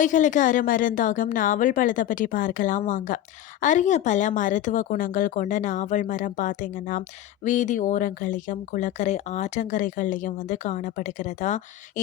நோய்களுக்கு அருமருந்தாகும் நாவல் பழத்தை பற்றி பார்க்கலாம் வாங்க. அரிய பல மருத்துவ குணங்கள் கொண்ட நாவல் மரம் பார்த்தீங்கன்னா வீதி ஓரங்களையும் குளக்கரை ஆற்றங்கரைகள்லையும் வந்து காணப்படுகிறதா?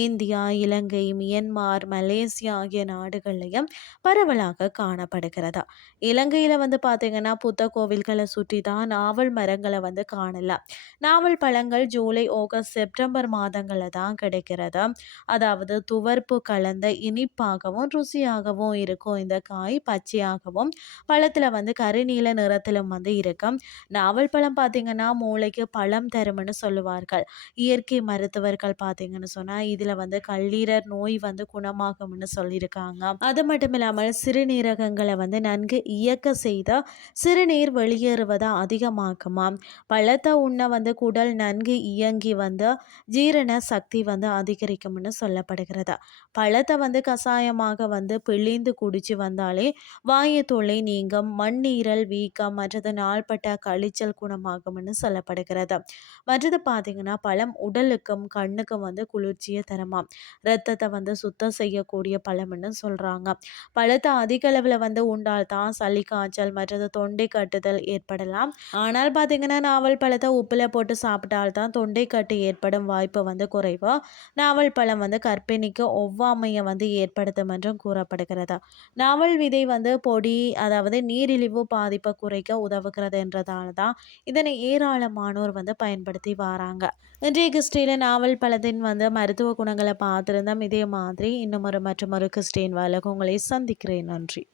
இந்தியா இலங்கை மியன்மார் மலேசியா ஆகிய நாடுகள்லையும் பரவலாக காணப்படுகிறதா? இலங்கையில் வந்து பார்த்தீங்கன்னா புத்த கோவில்களை சுற்றி தான் நாவல் மரங்களை வந்து காணலாம். நாவல் பழங்கள் ஜூலை ஆகஸ்ட் செப்டம்பர் மாதங்களில் தான் கிடைக்கிறதா? அதாவது துவர்ப்பு கலந்த இனிப்பாகவும் ருசியாகவும் இருக்கும். இந்த காய் பச்சையாகவும் பழத்தில் வந்து கருநீல நிறத்திலும் வந்து இருக்கும். நாவல் பழம் பார்த்திங்கன்னா மூளைக்கு பழம் தரும்னு சொல்லுவார்கள். இயற்கை மருத்துவர்கள் பார்த்தீங்கன்னு சொன்னால் இதில் வந்து கல்லீரர் நோய் வந்து குணமாகும்னு சொல்லியிருக்காங்க. அது மட்டும் இல்லாமல் சிறுநீரகங்களை வந்து நன்கு இயக்க செய்த சிறுநீர் வெளியேறுவதை அதிகமாக்குமாம் பழத்தை உண்ண வந்து குடல் நன்கு இயங்கி வந்து ஜீரண சக்தி வந்து அதிகரிக்கும்னு சொல்லப்படுகிறது. பழத்தை வந்து கஷாயமாக வந்து பிழிந்து குடிச்சு வந்தாலே வாயு தொல்லை நீங்கும். மண்ணீரல் வீக்கம் மற்றது நாள்பட்ட கழிச்சல் குணமாகும்னு சொல்லப்படுகிறது. மற்றது பார்த்தீங்கன்னா பழம் உடலுக்கும் கண்ணுக்கும் வந்து குளிர்ச்சியை தரமாம். ரத்தத்தை வந்து சுத்தம் செய்யக்கூடிய பழம்னு சொல்கிறாங்க பழத்தை அதிக அளவில் வந்து உண்டால் தான் சளி காய்ச்சல் மற்றது தொண்டை கட்டுதல் ஏற்படலாம். ஆனால் பார்த்தீங்கன்னா நாவல் பழத்தை உப்பில் போட்டு சாப்பிட்டால் தான் தொண்டை கட்டு ஏற்படும் வாய்ப்பு வந்து குறைவு. நாவல் பழம் வந்து கற்பிணிக்கு ஒவ்வாமையை வந்து ஏற்படுத்தும் என்றும் கூறப்படுகிறது? நாவல் விதை வந்து பொடி அதாவது நீரிழிவு பாதிப்பை குறைக்க உதவுகிறது என்றதால தான் இதனை ஏராளமானோர் வந்து பயன்படுத்தி வராங்க. இன்றைய கிறிஸ்டியில் நாவல் பழத்தின் வந்து மருத்துவ குணங்களை பார்த்துருந்தோம். இதே மாதிரி இன்னும் ஒரு மற்றும் ஒரு கிறிஸ்டின் வழக்கு உங்களை சந்திக்கிறேன். நன்றி.